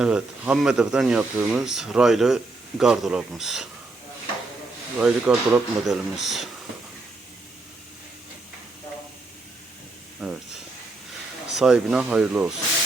Evet, ham hedeften yaptığımız raylı gardırobumuz. Raylı gardırop modelimiz. Evet. Sahibine hayırlı olsun.